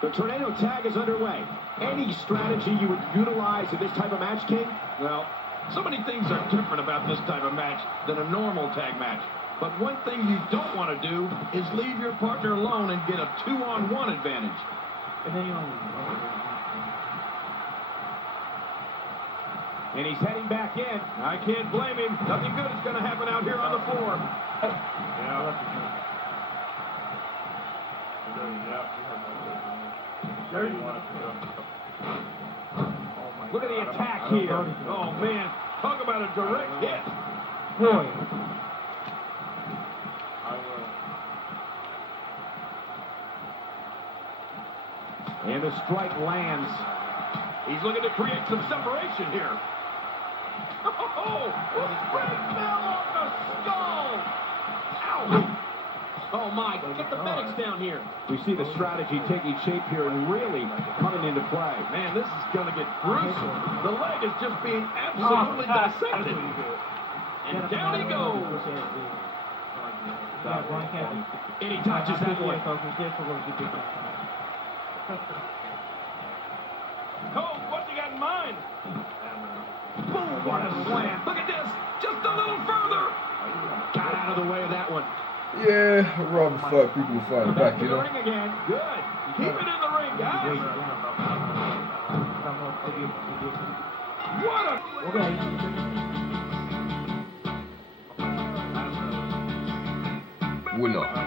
The tornado tag is underway. Any strategy you would utilize in this type of match, King? Well, so many things are different about this type of match than a normal tag match. But one thing you don't want to do is leave your partner alone and get a 2-on-1 advantage. And he's heading back in. I can't blame him. Nothing good is going to happen out here on the floor. Look at the attack here. Oh, man. Talk about a direct hit. Boy. And the strike lands. He's looking to create some separation here. Oh, right fell off the skull. Ow. Oh, my. Get the medics down here. We see the strategy taking shape here and really coming into play. Man, this is going to get gruesome. The leg is just being absolutely dissected. And down he goes. And he touches that one. Cole, what you got in mind? Boom, what a slam. Look at this. Just a little further. Got out of the way of that one. Yeah, I'd rather fuck people fighting back, you know. Ring again. Good. Keep it in the ring, guys. What a... Winner.